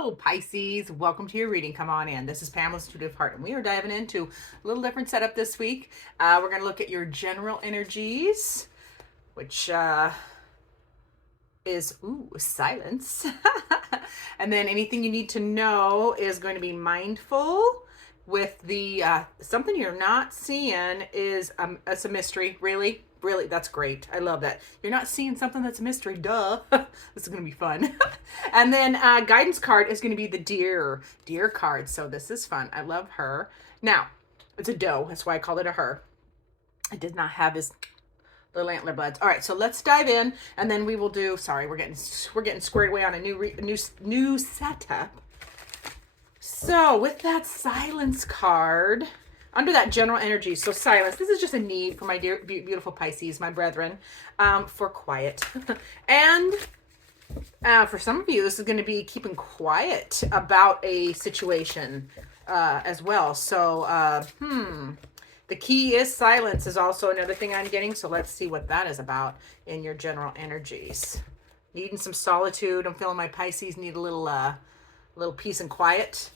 Hello, Pisces. Welcome to your reading. Come on in. This is Pamela's Intuitive Heart, and we are diving into a little different setup this week. We're going to look at your general energies, which is silence. And then anything you need to know is going to be mindful. With the something you're not seeing is it's a mystery. Really, that's great. I love that you're not seeing something that's a mystery. Duh. This is gonna be fun. And then guidance card is gonna be the deer card. So this is fun. I love her. Now it's a doe. That's why I called it a her. It did not have his little antler buds. All right, so let's dive in, and then we will do. Sorry, we're getting squared away on a new setup. So with that silence card, under that general energy, so silence, this is just a need for my dear, beautiful Pisces, my brethren, for quiet. And for some of you, this is going to be keeping quiet about a situation as well. So, the key is silence is also another thing I'm getting. So let's see what that is about in your general energies. Needing some solitude. I'm feeling my Pisces need a little peace and quiet.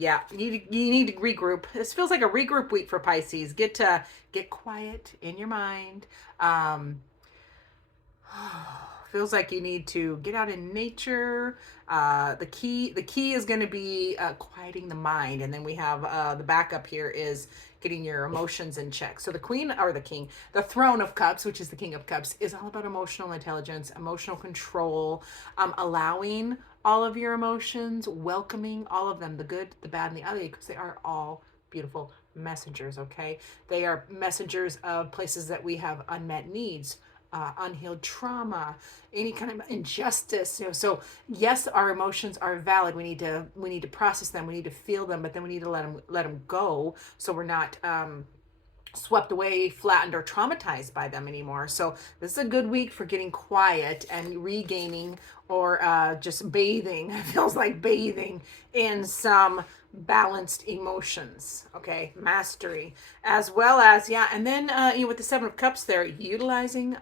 Yeah, you need to regroup. This feels like a regroup week for Pisces. Get quiet in your mind. Feels like you need to get out in nature. The key is going to be quieting the mind, and then we have the backup here is getting your emotions in check. So the queen or the king, the throne of cups, which is the king of cups, is all about emotional intelligence, emotional control, allowing all of your emotions, welcoming all of them, the good, the bad, and the ugly, because they are all beautiful messengers. Okay, they are messengers of places that we have unmet needs, unhealed trauma, any kind of injustice. So yes, our emotions are valid. We need to process them. We need to feel them, but then we need to let them go, so we're not swept away, flattened, or traumatized by them anymore. So this is a good week for getting quiet and regaining, or just bathing. It feels like bathing in some balanced emotions. Okay, mastery, as well as and then with the Seven of Cups there, utilizing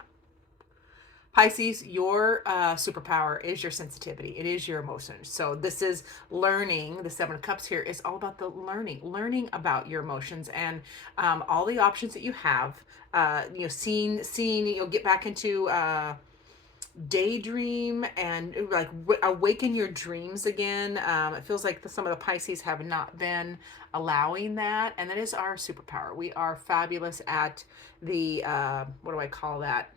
Pisces, your superpower is your sensitivity. It is your emotions. So this is learning. The Seven of Cups here is all about the learning about your emotions and all the options that you have. Seeing. You'll get back into daydream and like awaken your dreams again. It feels like some of the Pisces have not been allowing that, and that is our superpower. We are fabulous at the what do I call that?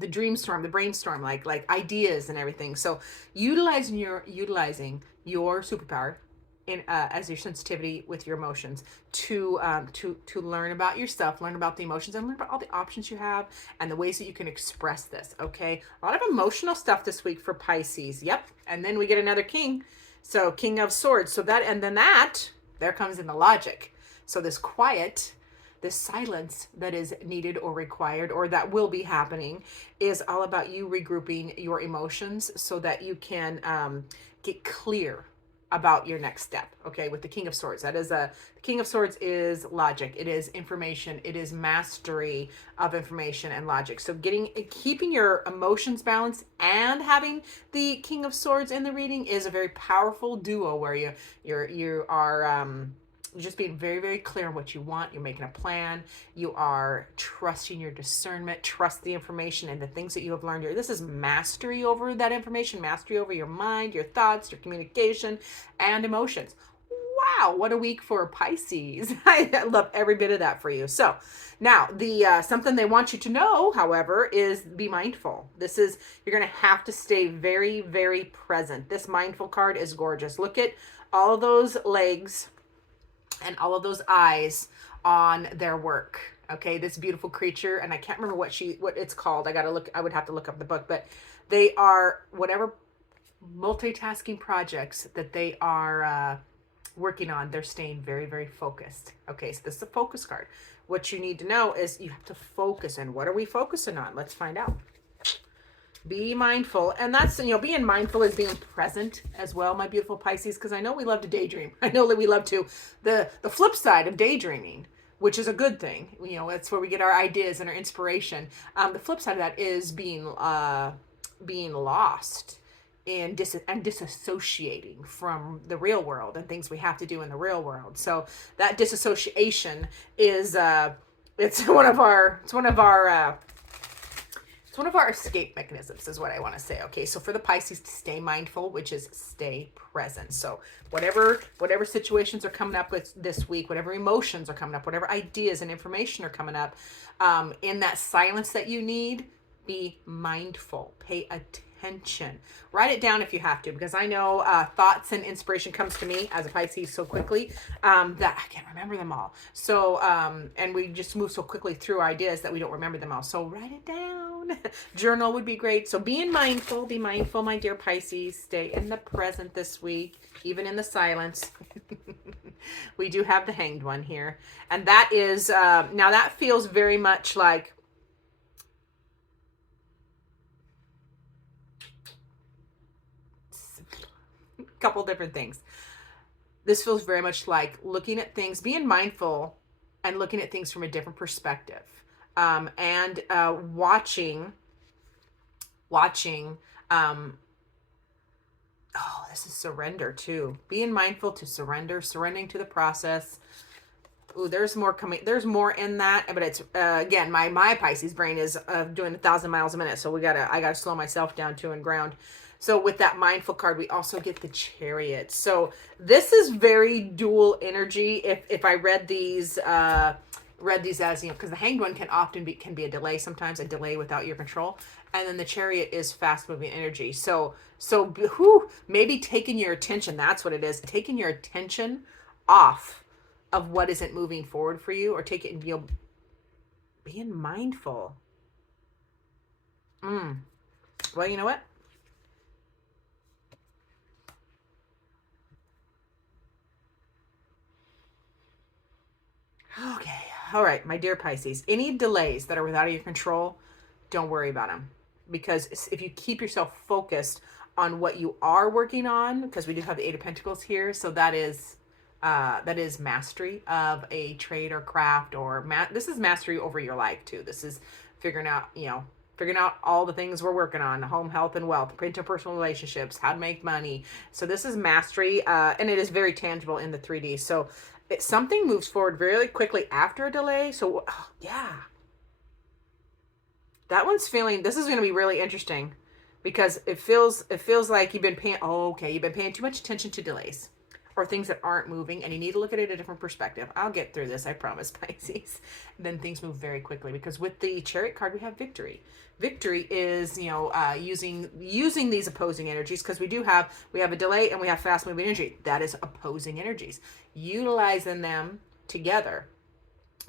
The dreamstorm, the brainstorm, like ideas and everything. So utilizing your superpower in as your sensitivity with your emotions to learn about your stuff, learn about the emotions, and learn about all the options you have and the ways that you can express this. Okay, a lot of emotional stuff this week for Pisces. Yep, and then we get another king, so King of Swords. So that, and then that there comes in the logic. So this quiet, this silence that is needed or required, or that will be happening, is all about you regrouping your emotions so that you can get clear about your next step. Okay, with the King of Swords, the King of Swords is logic. It is information. It is mastery of information and logic. So keeping your emotions balanced and having the King of Swords in the reading is a very powerful duo where you are just being very, very clear on what you want. You're making a plan. You are trusting your discernment, trust the information and the things that you have learned. This is mastery over that information, mastery over your mind, your thoughts, your communication, and emotions. Wow, what a week for Pisces. I love every bit of that for you. So now the something they want you to know, however, is be mindful. You're going to have to stay very, very present. This mindful card is gorgeous. Look at all of those legs and all of those eyes on their work. Okay, this beautiful creature, and I can't remember what it's called. I would have to look up the book, but they are whatever multitasking projects that they are working on, they're staying very, very focused. Okay, so this is a focus card. What you need to know is you have to focus, and what are we focusing on? Let's find out. Be mindful, and that's, being mindful is being present as well, my beautiful Pisces, because I know we love to daydream. I know that we love to. The flip side of daydreaming, which is a good thing, that's where we get our ideas and our inspiration. The flip side of that is being lost and disassociating from the real world and things we have to do in the real world. So that disassociation is it's one of our escape mechanisms is what I want to say. Okay, so for the Pisces, to stay mindful, which is stay present. So whatever situations are coming up with this week, whatever emotions are coming up, whatever ideas and information are coming up, in that silence that you need, be mindful, pay attention, write it down if you have to, because I know thoughts and inspiration comes to me as a Pisces so quickly that I can't remember them all. So and we just move so quickly through ideas that we don't remember them all. So write it down. Journal would be great. So be mindful, my dear Pisces. Stay in the present this week, even in the silence. We do have the Hanged One here, and that is now that feels very much like couple different things. This feels very much like looking at things, being mindful and looking at things from a different perspective, and watching. Oh, this is surrender too. Being mindful to surrendering to the process. Ooh, there's more coming. There's more in that, but it's again, my Pisces brain is doing 1,000 miles a minute, so I gotta slow myself down too and ground. So with that mindful card, we also get the Chariot. So this is very dual energy. If I read these as, because the Hanged One can often be a delay, sometimes a delay without your control, and then the Chariot is fast moving energy. So maybe taking your attention. That's what it is. Taking your attention off of what isn't moving forward for you, or take it and being mindful. Well, you know what? Okay. All right, my dear Pisces, any delays that are without your control, don't worry about them. Because if you keep yourself focused on what you are working on, because we do have the Eight of Pentacles here, so that is mastery of a trade or craft, or this is mastery over your life too. This is figuring out all the things we're working on: home, health, and wealth, interpersonal relationships, how to make money. So this is mastery, and it is very tangible in the 3D. So something moves forward very quickly after a delay. So yeah, that one's feeling. This is going to be really interesting, because it feels like you've been paying too much attention to delays or things that aren't moving, and you need to look at it a different perspective. I'll get through this, I promise, Pisces. And then things move very quickly, because with the Chariot card, we have victory. Victory is, using these opposing energies, because we have a delay and we have fast moving energy. That is opposing energies. Utilizing them together,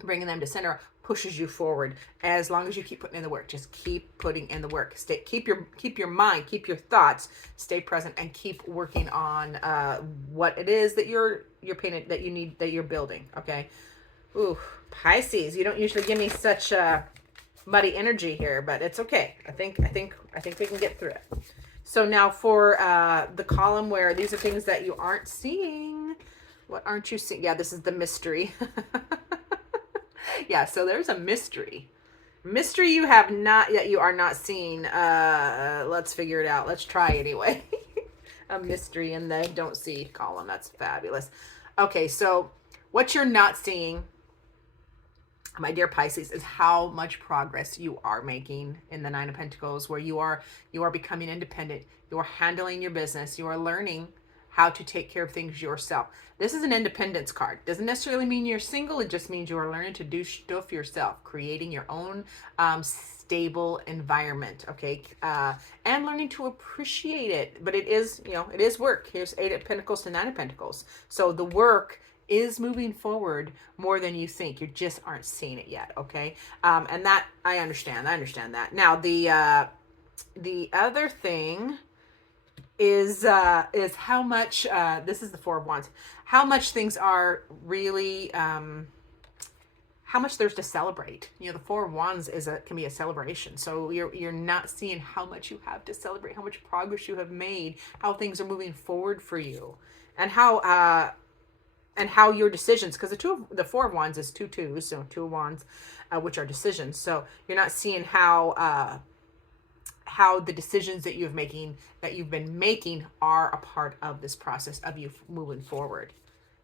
bringing them to center, pushes you forward. As long as you keep putting in the work, just keep putting in the work. Keep your mind, keep your thoughts, stay present, and keep working on what it is that you're painted, that you need, that you're building. Okay. Ooh, Pisces, you don't usually give me such muddy energy here, but it's okay. I think we can get through it. So now for the column where these are things that you aren't seeing. What aren't you seeing? Yeah, this is the mystery. Yeah, so there's a mystery you have not, that you are not seeing. Let's figure it out. Let's try anyway. A mystery in the don't see column. That's fabulous. Okay, so what you're not seeing, my dear Pisces, is how much progress you are making in the Nine of Pentacles, where you are becoming independent. You are handling your business. You are learning how to take care of things yourself. This is an independence card. Doesn't necessarily mean you're single. It just means you are learning to do stuff yourself, creating your own stable environment. Okay, and learning to appreciate it. But it is work. Here's Eight of Pentacles to Nine of Pentacles. So the work is moving forward more than you think. You just aren't seeing it yet. Okay, and that I understand that. Now the other thing is how much this is the Four of Wands, how much things are really how much there's to celebrate. The Four of Wands can be a celebration. So you're not seeing how much you have to celebrate, how much progress you have made, how things are moving forward for you, and how your decisions, because the Four of Wands is two twos, so Two of Wands, which are decisions. So you're not seeing how how the decisions that you've been making are a part of this process of you moving forward,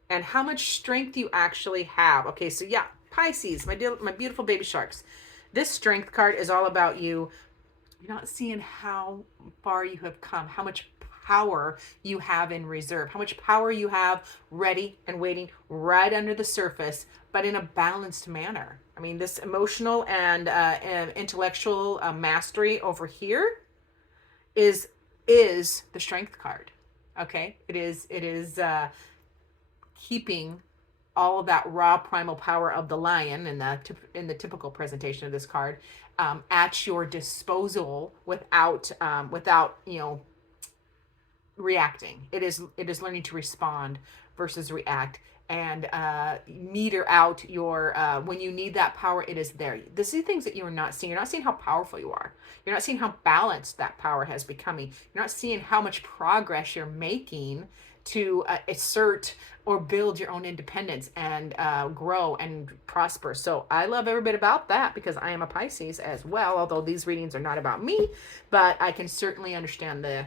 and how much strength you actually have. Okay, so yeah, Pisces, my beautiful baby sharks. This strength card is all about you. You're not seeing how far you have come, how much power you have in reserve, how much power you have ready and waiting right under the surface, but in a balanced manner. I mean, this emotional and intellectual mastery over here is the strength card. Okay, it is keeping all of that raw primal power of the lion in the typical presentation of this card at your disposal without reacting. It is learning to respond versus react, and meter out your when you need that power, it is there. This is things that you're not seeing. You're not seeing how powerful you are. You're not seeing how balanced that power has becoming. You're not seeing how much progress you're making to assert or build your own independence and grow and prosper. So I love every bit about that, because I am a Pisces as well, although these readings are not about me, but I can certainly understand the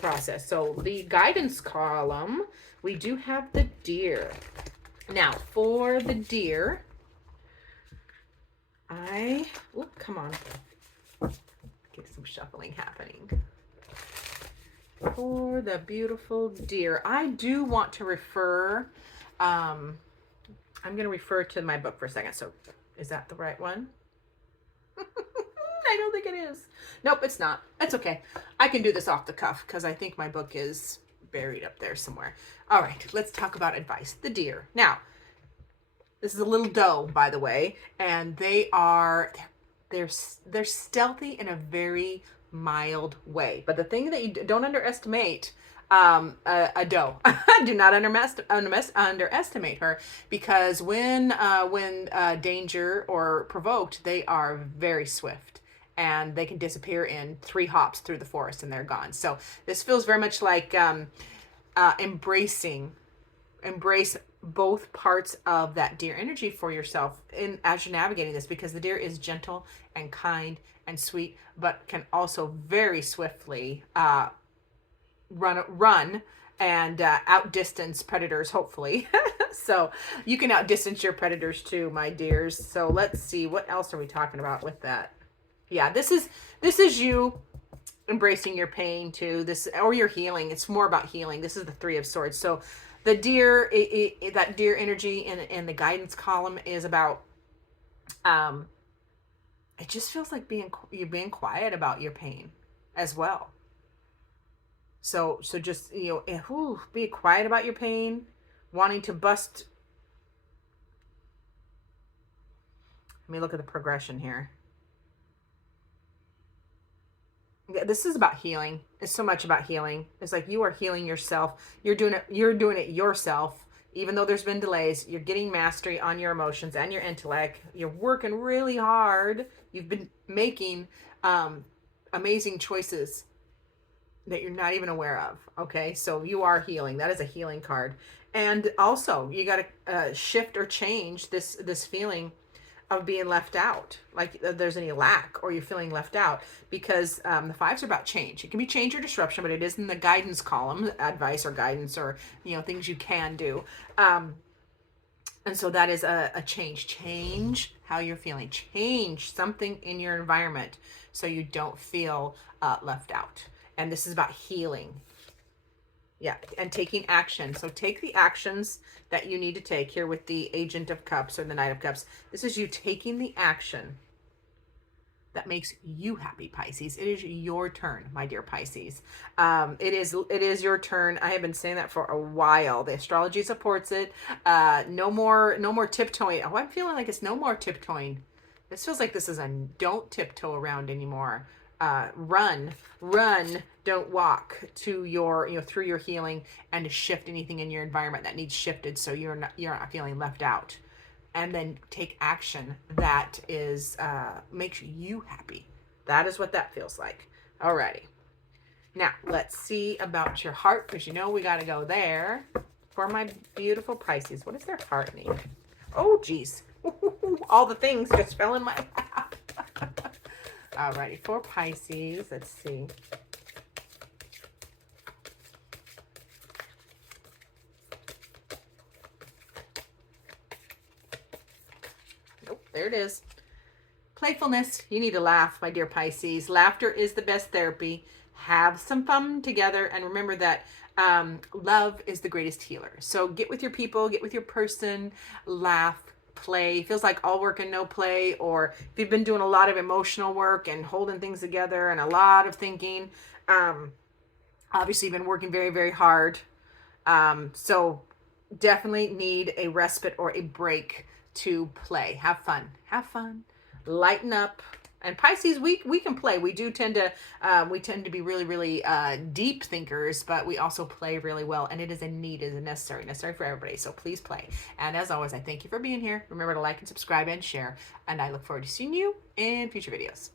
process. So the guidance column, we do have the deer. Now for the deer, come on, get some shuffling happening. For the beautiful deer, I do want to refer, I'm going to refer to my book for a second. So is that the right one? I don't think it is. Nope, it's not. It's okay. I can do this off the cuff because I think my book is buried up there somewhere. All right, let's talk about advice. The deer. Now, this is a little doe, by the way, and they're stealthy in a very mild way. But the thing that you don't underestimate a doe. Do not underestimate her, because when danger or provoked, they are very swift, and they can disappear in 3 hops through the forest and they're gone. So this feels very much like embrace both parts of that deer energy for yourself as you're navigating this, because the deer is gentle and kind and sweet, but can also very swiftly run and outdistance predators, hopefully. So you can outdistance your predators too, my dears. So let's see, what else are we talking about with that? Yeah, this is you embracing your pain too, or your healing. It's more about healing. This is the 3 of Swords. So the deer, that deer energy in the guidance column is about, it just feels like you're being quiet about your pain as well. So just, be quiet about your pain, wanting to bust. Let me look at the progression here. This is about healing. It's so much about healing. It's like you are healing yourself. You're doing it yourself. Even though there's been delays, you're getting mastery on your emotions and your intellect. You're working really hard. You've been making amazing choices that you're not even aware of. Okay, so you are healing. That is a healing card. And also, you got to shift or change this feeling of being left out, like there's any lack or you're feeling left out, because the 5s are about change. It can be change or disruption, but it is in the guidance column, advice or guidance, or things you can do. And so that is a change how you're feeling, change something in your environment so you don't feel left out. And this is about healing. Yeah, and taking action. So take the actions that you need to take here with the Agent of Cups or the Knight of Cups. This is you taking the action that makes you happy, Pisces. It is your turn, my dear Pisces. It is your turn. I have been saying that for a while. The astrology supports it. No more tiptoeing. Oh, I'm feeling like it's no more tiptoeing. This feels like this is a don't tiptoe around anymore. Run, don't walk to your, through your healing, and to shift anything in your environment that needs shifted, so you're not feeling left out. And then take action that is makes you happy. That is what that feels like. Alrighty. Now let's see about your heart, because we got to go there for my beautiful Pisces. What does their heart need? Oh geez, all the things just fell in my lap. Alrighty, for Pisces, let's see. Nope, there it is. Playfulness. You need to laugh, my dear Pisces. Laughter is the best therapy. Have some fun together, and remember that love is the greatest healer. So get with your people, get with your person, laugh, play. Feels like all work and no play, or if you've been doing a lot of emotional work and holding things together and a lot of thinking, obviously you've been working very, very hard. So definitely need a respite or a break to play. Have fun, lighten up. And Pisces, we can play. We do tend to be really, really deep thinkers, but we also play really well. And it is a need, is a necessary for everybody. So please play. And as always, I thank you for being here. Remember to like and subscribe and share. And I look forward to seeing you in future videos.